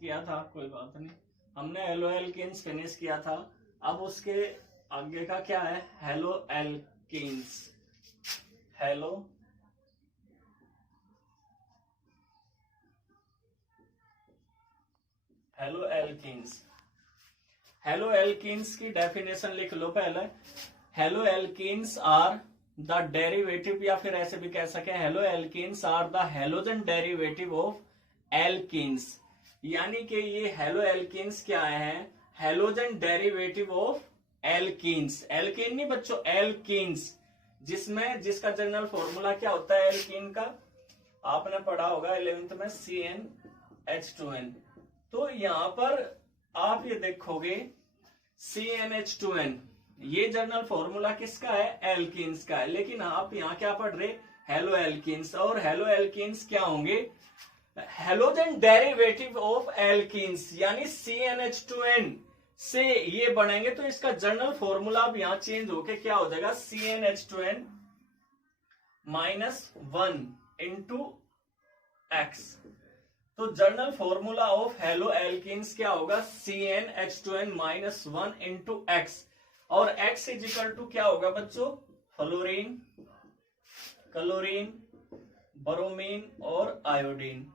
किया था, कोई बात नहीं, हमने हेलो एल्केन्स फिनिश किया था। अब उसके आगे का क्या है, haloalkanes. Halo haloalkanes. Haloalkanes की डेफिनेशन लिख लो पहले। Haloalkanes are the derivative, या फिर ऐसे भी कह सके haloalkanes are the halogen derivative of alkanes. यानी कि ये हेलो एल्केन्स क्या है, halogen derivative of alkanes. Alkane नहीं बच्चों, एल्केन्स, जिसमें जिसका जनरल फॉर्मूला क्या होता है एल्केन का, आपने पढ़ा होगा 11th में, CnH2n। तो यहां पर आप ये देखोगे CnH2n, ये जनरल फॉर्मूला किसका है, एल्कीन्स का है। लेकिन आप यहाँ क्या पढ़ रहे, हेलो एल्कीन्स। और हेलो एल्कीन्स क्या होंगे, हेलोजन डेरिवेटिव ऑफ एल्कीन्स, यानी CnH2n से ये बनेंगे। तो इसका जनरल फॉर्मूला अब यहाँ चेंज होके क्या हो जाएगा, CnH2n -1 इंटू एक्स। तो general formula of hello alkenes क्या होगा, CnH2n -1 इंटू एक्स। और x इज इक्वल टू क्या होगा बच्चों, फ्लोरीन, क्लोरीन, ब्रोमीन और आयोडीन।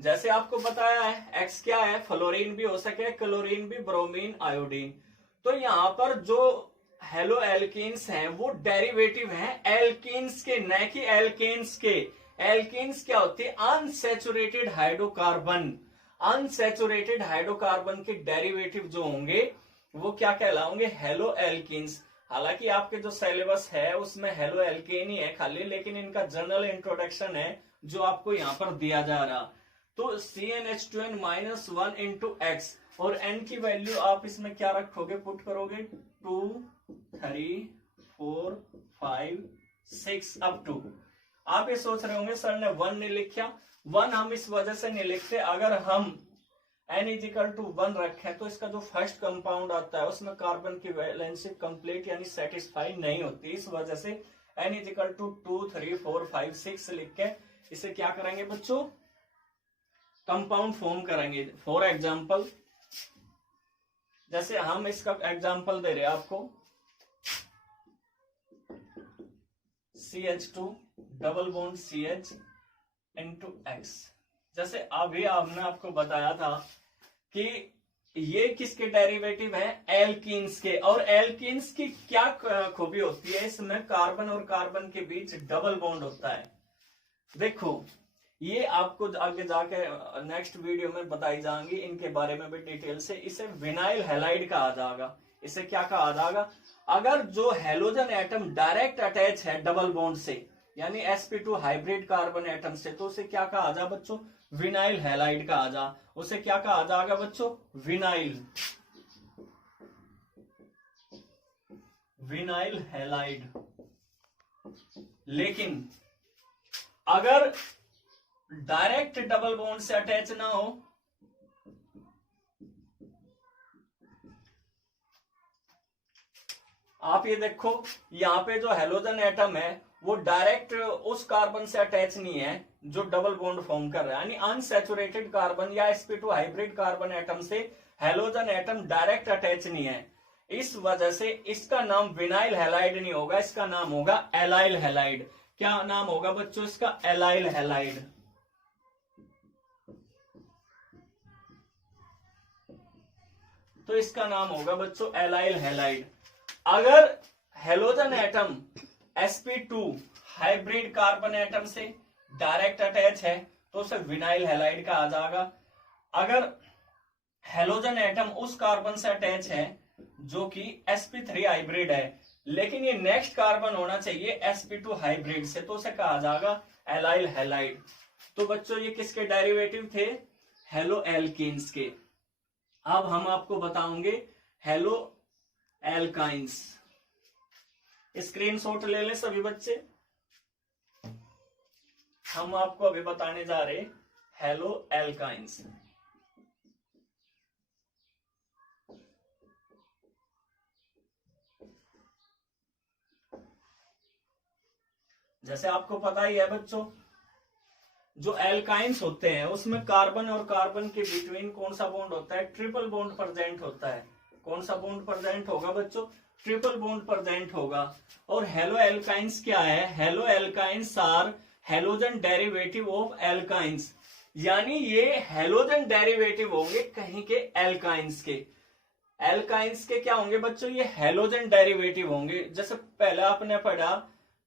जैसे आपको बताया है x क्या है, फ्लोरीन भी हो सके, क्लोरीन भी, ब्रोमीन, आयोडीन। तो यहां पर जो हेलो एल्कीन्स हैं वो डेरिवेटिव हैं एल्कीन्स के, न कि एल्केन्स के। एल्कीन्स क्या होती है, अनसैचुरेटेड हाइड्रोकार्बन। अनसैचुरेटेड हाइड्रोकार्बन के डेरिवेटिव जो होंगे वो क्या कहलाओगे, हेलो एल्कीन्स। हालांकि आपके जो सिलेबस है उसमें हेलो एल्केन ही है खाली, लेकिन इनका जनरल इंट्रोडक्शन है जो आपको यहाँ पर दिया जा रहा। तो CnH2n -1 इंटू एक्स, और n की वैल्यू आप इसमें क्या रखोगे, पुट करोगे 2, 3, 4, 5, 6 अप टू। आप ये सोच रहे होंगे सर ने 1 नहीं लिखा। 1 हम इस वजह से नहीं लिखते, अगर हम n इज इक्वल टू 1 रखें तो इसका जो फर्स्ट कंपाउंड आता है उसमें कार्बन की वैलेंसी कंप्लीट यानी सेटिस्फाई नहीं होती। इस वजह से n इज इक्वल टू 2, 3, 4, 5, 6 लिख के इसे क्या करेंगे बच्चों, कंपाउंड फॉर्म करेंगे। फॉर एग्जाम्पल, जैसे हम इसका एग्जाम्पल दे रहे हैं आपको, CH2 double bond CH into x. जैसे अभी आपने आपको बताया था कि ये किसके डेरिवेटिव है, एल्कीन्स के। और एल्कीन्स की क्या खूबी होती है, इसमें कार्बन और कार्बन के बीच डबल बॉन्ड होता है। देखो ये आपको आगे जाके नेक्स्ट वीडियो में बताई जाएंगी, इनके बारे में भी डिटेल से। इसे विनाइल हैलाइड कहा जाएगा। इसे क्या कहा जाएगा, अगर जो हेलोजन एटम डायरेक्ट अटैच है डबल बॉन्ड से, यानी sp2 हाइब्रिड कार्बन एटम से, तो उसे क्या कहा जा बच्चों, विनाइल हैलाइड कहा जा। उसे क्या कहा जाएगा बच्चों, विनाइल, विनाइल हैलाइड। लेकिन अगर डायरेक्ट डबल बॉन्ड से अटैच ना हो, आप ये देखो यहां पे जो हेलोजन एटम है वो डायरेक्ट उस कार्बन से अटैच नहीं है जो डबल बॉन्ड फॉर्म कर रहा है, यानी अनसैचुरेटेड कार्बन या sp2 हाइब्रिड कार्बन एटम से हेलोजन एटम डायरेक्ट अटैच नहीं है। इस वजह से इसका नाम विनाइल हैलाइड नहीं होगा, इसका नाम होगा एलाइल हैलाइड। क्या नाम होगा बच्चों इसका, एलाइल हैलाइड। तो इसका नाम होगा बच्चों एलाइल हैलाइड। अगर halogen atom sp2 hybrid carbon atom से डायरेक्ट अटैच है तो उसे विनाइल हैलाइड कहा जाएगा। अगर हेलोजन एटम उस कार्बन से अटैच है जो कि sp3 हाइब्रिड है, लेकिन ये नेक्स्ट कार्बन होना चाहिए sp2 हाइब्रिड से, तो उसे कहा जाएगा एलाइल हैलाइड। तो बच्चों ये किसके डेरिवेटिव थे, हेलो एल्कीन्स के। अब हम आपको बताओगे हेलो एल्काइंस। स्क्रीनशॉट ले ले सभी बच्चे। हम आपको अभी बताने जा रहे हेलो एल्काइंस। जैसे आपको पता ही है बच्चों, जो एल्काइंस होते हैं उसमें कार्बन और कार्बन के बिटवीन कौन सा बॉन्ड होता है, ट्रिपल बॉन्ड प्रेजेंट होता है। कौन सा बॉन्ड प्रेजेंट होगा बच्चों, ट्रिपल बॉन्ड प्रेजेंट होगा। और हेलो एल्काइंस क्या है, haloalkynes are halogen derivative of alkynes, यानी ये हेलोजन डेरिवेटिव होंगे कहीं के एल्काइंस के। एल्काइंस के क्या होंगे बच्चों, ये हेलोजन डेरिवेटिव होंगे। जैसे पहले आपने पढ़ा,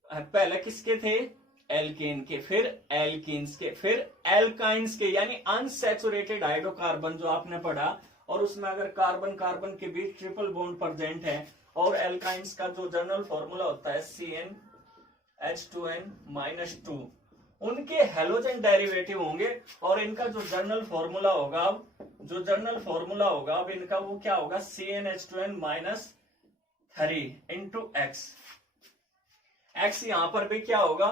पहले किसके थे, एल्केन के, फिर एल्कीन्स के, फिर एल्काइंस के, यानी अनसैचुरेटेड हाइड्रोकार्बन जो आपने पढ़ा, और उसमें अगर कार्बन कार्बन के बीच ट्रिपल बॉन्ड प्रेजेंट है, और एल्काइंस का जो जनरल फॉर्मूला होता है CnH2n-2, उनके हेलोजन डेरिवेटिव होंगे। और इनका जो जनरल फॉर्मूला होगा, अब इनका वो क्या होगा, CnH2n-3 x यहां पर भी क्या होगा,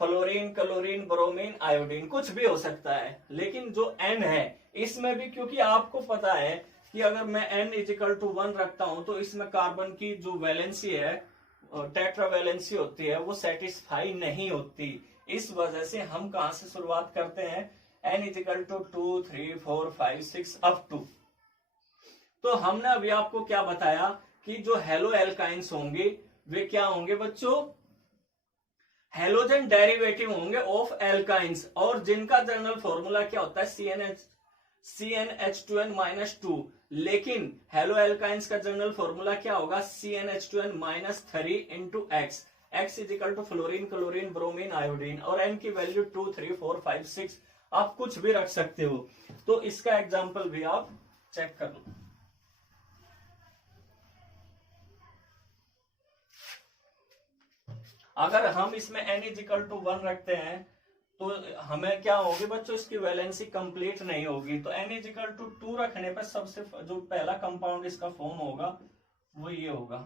फ्लोरीन, क्लोरीन, ब्रोमीन, आयोडीन, कुछ भी हो सकता है। लेकिन जो n है इसमें भी, क्योंकि आपको पता है कि अगर मैं n=1 रखता हूं तो इसमें कार्बन की जो वैलेंसी है, टेट्रा वैलेंसी होती है, वो सेटिस्फाई नहीं होती। इस वजह से हम कहां से शुरुआत करते हैं, n=2, 3, 4, 5, 6 अप टू। तो हमने अभी आपको क्या बताया कि जो हेलो एल्काइंस होंगे वे क्या होंगे बच्चों, हेलोजन डेरिवेटिव होंगे ऑफ एल्काइंस, और जिनका जनरल फॉर्मूला क्या होता है, CnH2n-2। लेकिन हेलो एल्काइंस का जनरल फॉर्मूला क्या होगा, CnH2n-3 x fluorine, chlorine, bromine, iodine, और n की वैल्यू 2, 3, 4, 5, 6 आप कुछ भी रख सकते हो। तो इसका एग्जाम्पल भी आप चेक कर लो। अगर हम इसमें n=1 रखते हैं तो हमें क्या होगी बच्चों, इसकी वैलेंसी कंप्लीट नहीं होगी। तो n=2 रखने पर सबसे जो पहला कंपाउंड इसका फॉर्म होगा वो ये होगा।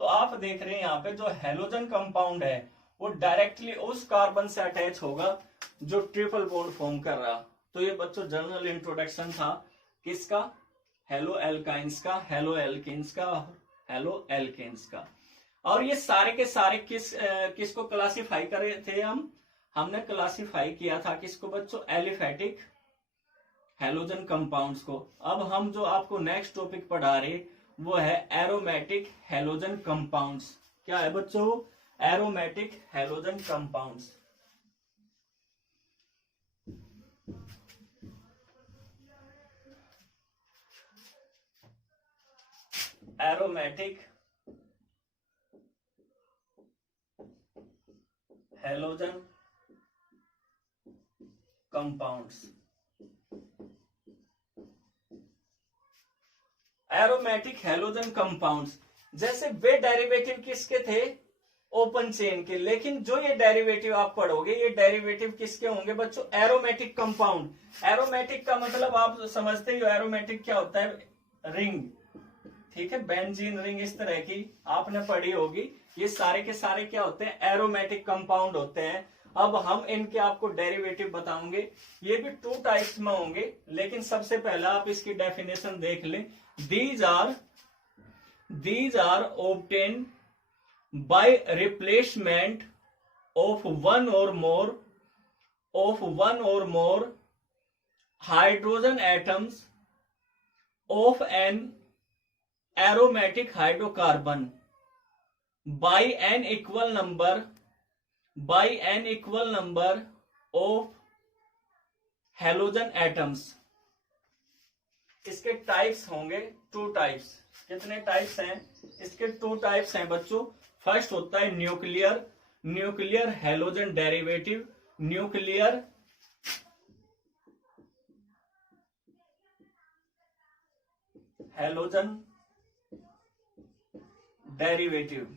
तो आप देख रहे हैं यहाँ पे जो हेलोजन कंपाउंड है वो डायरेक्टली उस कार्बन से अटैच होगा जो ट्रिपल बॉन्ड फॉर्म कर रहा। तो ये बच्चों जनरल इंट्रोडक्शन था किसका, हेलो एल्काइंस का, हेलो एल्किन्स का, हेलो एल्केन्स का। और ये सारे के सारे किसको क्लासिफाई करे थे हमने क्लासिफाई किया था किसको बच्चों, एलिफेटिक हेलोजन कंपाउंड्स को। अब हम जो आपको नेक्स्ट टॉपिक पढ़ा रहे वो है एरोमेटिक हेलोजन कंपाउंड्स। क्या है बच्चों, aromatic halogen compounds. Aromatic halogen compounds. Aromatic halogen compounds, जैसे वे डेरिवेटिव किसके थे, ओपन चेन के। लेकिन जो ये डेरिवेटिव आप पढ़ोगे ये डेरिवेटिव किसके होंगे बच्चों, एरोमेटिक कंपाउंड। एरोमेटिक का मतलब आप समझते हो, एरोमेटिक क्या होता है, रिंग, ठीक है, बेंजीन रिंग इस तरह की आपने पढ़ी होगी। ये सारे के सारे क्या होते हैं, एरोमेटिक कंपाउंड होते हैं। अब हम इनके आपको डेरिवेटिव बताऊंगे। ये भी 2 टाइप्स में होंगे, लेकिन सबसे पहला आप इसकी डेफिनेशन देख लें। These are obtained by replacement of one or more hydrogen atoms of an aromatic hydrocarbon by an equal number of halogen atoms। इसके टाइप्स होंगे 2 टाइप्स। कितने टाइप्स हैं इसके, 2 टाइप्स हैं बच्चों। फर्स्ट होता है nuclear halogen derivative, nuclear halogen derivative.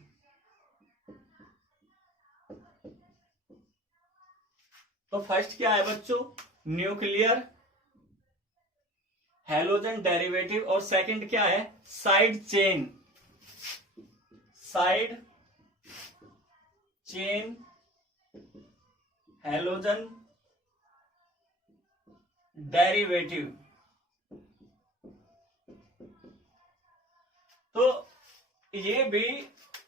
तो फर्स्ट क्या है बच्चों, न्यूक्लियर हेलोजन डेरिवेटिव, और सेकंड क्या है, साइड चेन हेलोजन डेरिवेटिव। तो ये भी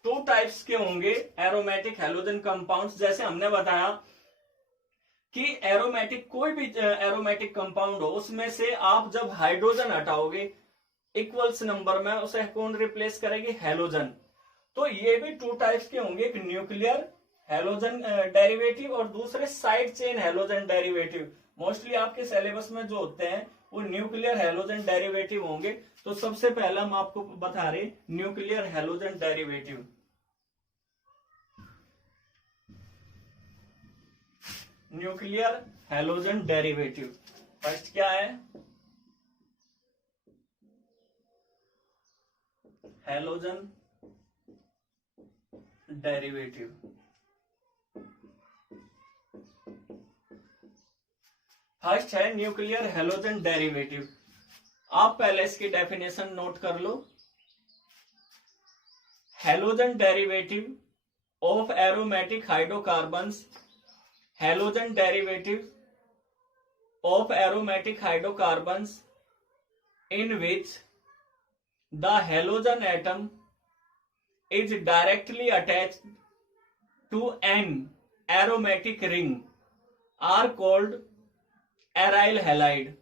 2 टाइप्स के होंगे एरोमेटिक हेलोजन कंपाउंड्स। जैसे हमने बताया कि एरोमेटिक कोई भी एरोमेटिक कंपाउंड हो, उसमें से आप जब हाइड्रोजन हटाओगे इक्वल्स नंबर में, उसे कौन रिप्लेस करेगी? हैलोजन। तो ये भी टू टाइप्स के होंगे, एक न्यूक्लियर हैलोजन डेरिवेटिव और दूसरे side chain halogen derivative. Mostly आपके सिलेबस में जो होते हैं वो न्यूक्लियर हैलोजन डेरिवेटिव होंगे। तो सबसे पहला हम आपको बता रहे nuclear halogen derivative. Nuclear halogen derivative first क्या है? Halogen derivative. फर्स्ट है न्यूक्लियर हैलोजन डेरिवेटिव। आप पहले इसकी डेफिनेशन नोट कर लो। Halogen derivative of aromatic hydrocarbons, halogen derivative of aromatic hydrocarbons in which the halogen atom is directly attached to an aromatic ring are called aryl halide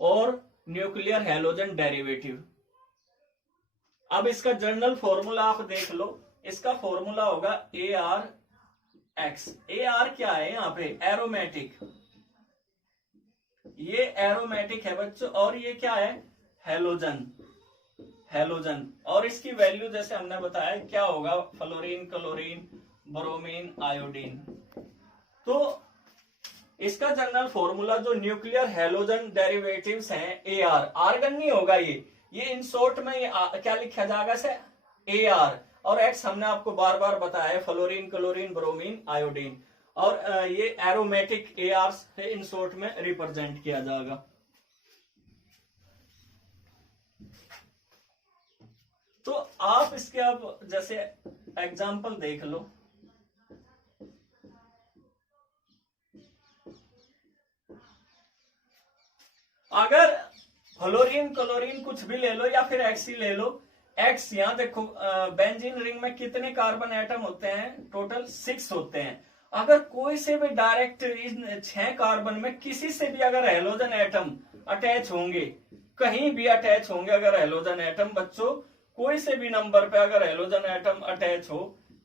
और nuclear halogen derivative. अब इसका general formula आप देख लो। इसका formula होगा ArX। AR क्या है? यहाँ पे एरोमेटिक, ये एरोमेटिक है बच्चों, और ये क्या है? हैलोजन। हैलोजन और इसकी वैल्यू जैसे हमने बताया क्या होगा? Fluorine, chlorine, bromine, iodine. तो इसका जनरल फॉर्मूला जो न्यूक्लियर हैलोजन डेरिवेटिव्स हैं AR, आर्गन नहीं होगा ये इन शॉर्ट में ये क्या लिखा जाएगा से? AR। और X हमने आपको बार बार बताया है, फ्लोरीन, क्लोरीन, ब्रोमीन, आयोडीन। और ये एरोमेटिक AR से इन शॉर्ट में रिप्रेजेंट किया जाएगा। तो आप इसके अब जैसे एग्जांपल देख लो। अगर फ्लोरीन, क्लोरीन कुछ भी ले लो या फिर X ही ले लो। X यहां देखो, बेंजीन रिंग में कितने कार्बन एटम होते हैं? टोटल 6 होते हैं। अगर कोई से भी डायरेक्ट इन 6 कार्बन में किसी से भी अगर हैलोजन एटम अटैच होंगे, कहीं भी अटैच होंगे अगर हैलोजन एटम, बच्चों कोई से भी नंबर पे अगर हैलोजन एटम अटैच हो,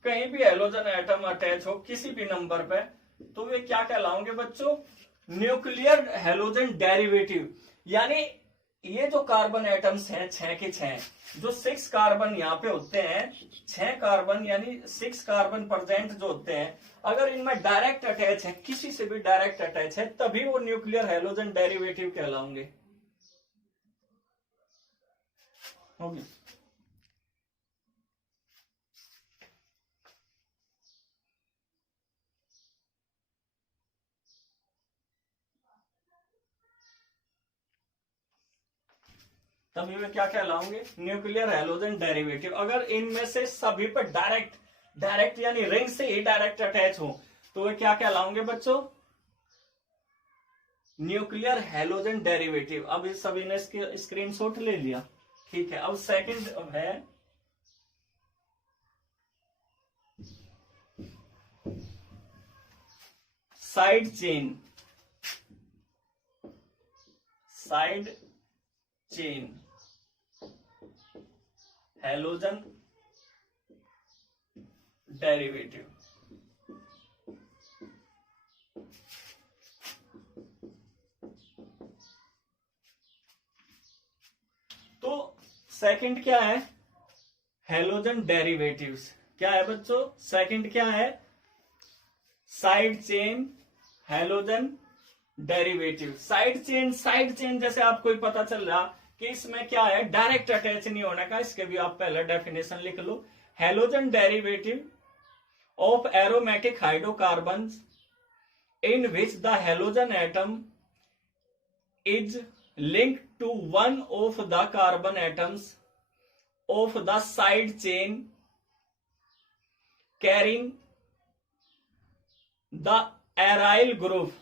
कहीं भी हैलोजन एटम अटैच हो किसी भी नंबर पे, तो वे क्या कहलाओगे बच्चों? Nuclear halogen derivative. यानी ये जो कार्बन एटम्स हैं 6 के 6, जो 6 कार्बन यहाँ पे होते हैं, 6 कार्बन यानी 6 कार्बन प्रेजेंट जो होते हैं, अगर इनमें डायरेक्ट अटैच है, किसी से भी डायरेक्ट अटैच है, तभी वो न्यूक्लियर हैलोजन डेरिवेटिव कहलाओगे। होगी। तभी वे क्या कहलाओगे? Nuclear halogen derivative. अगर इनमें से सभी पर डायरेक्ट यानी रिंग से ही डायरेक्ट अटैच हो, तो वे क्या कहलाओगे बच्चों? Nuclear halogen derivative. अब इस सभी ने इसके स्क्रीनशॉट ले लिया, ठीक है। अब सेकंड है side chain. Side chain halogen derivative. तो सेकंड क्या है? Halogen derivatives. क्या है बच्चों? सेकंड क्या है? Side chain halogen derivative. Side chain जैसे आपको ही पता चल रहा कि इसमें क्या है? डायरेक्ट अटैच नहीं होने का। इसके भी आप पहले डेफिनेशन लिख लो। Halogen derivative of aromatic hydrocarbons in which the halogen atom is linked to one of the carbon atoms of the side chain carrying the aryl group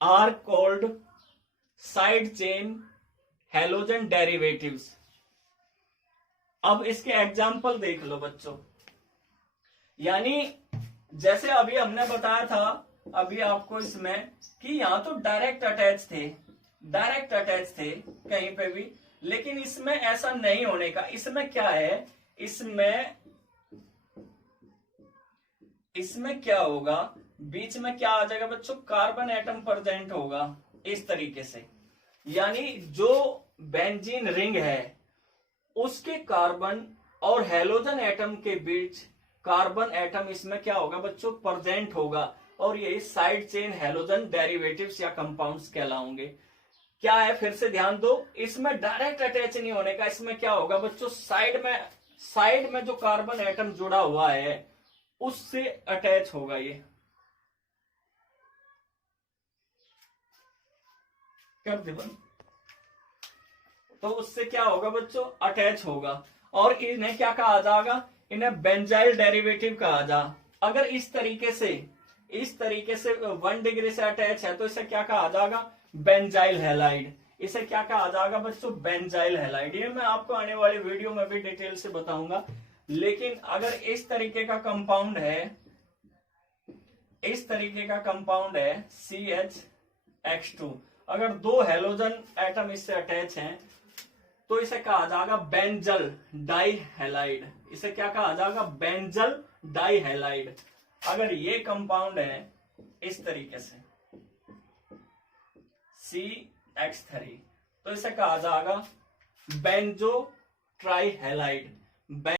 are called side chain halogen derivatives। अब इसके example देख लो बच्चों। यानी जैसे अभी हमने बताया था अभी आपको इसमें कि यहाँ तो डायरेक्ट अटैच थे, डायरेक्ट अटैच थे कहीं पे भी, लेकिन इसमें ऐसा नहीं होने का। इसमें क्या है, इसमें क्या होगा, बीच में क्या आ जाएगा बच्चों, कार्बन एटम प्रेजेंट होगा इस तरीके से। यानी जो बेंजीन रिंग है उसके कार्बन और हेलोजन एटम के बीच कार्बन एटम इसमें क्या होगा बच्चों, प्रेजेंट होगा, और यही साइड चेन हेलोजन डेरिवेटिव्स या कंपाउंड्स कहलाओगे। क्या है, फिर से ध्यान दो, इसमें डायरेक्ट अटैच नहीं होने का। इसमें क्या होगा बच्चों, साइड में जो कार्बन एटम जुड़ा हुआ है उससे अटैच होगा ये। कर दे बंद। तो उससे क्या होगा बच्चों, अटैच होगा, और इन्हें क्या कहा जाएगा, इन्हें बेंजाइल डेरिवेटिव कहा जा। अगर इस तरीके से 1 डिग्री से अटैच है तो इसे क्या कहा जाएगा, बेंजाइल हैलाइड। इसे क्या कहा जाएगा बच्चों, बेंजाइल हैलाइड। ये मैं आपको आने वाली वीडियो में भी डिटेल से बताऊंगा। लेकिन अगर इस तरीके का कंपाउंड है, इस तरीके का कंपाउंड है CH2, अगर 2 हेलोजन एटम इससे अटैच हैं तो इसे कहा जाएगा बेंजल डाई हैलाइड। इसे क्या कहा जाएगा, बेंजल डाई हैलाइड। अगर ये कंपाउंड है इस तरीके से CH3 तो इसे कहा जाएगा बेंजो ट्राई हैलाइड।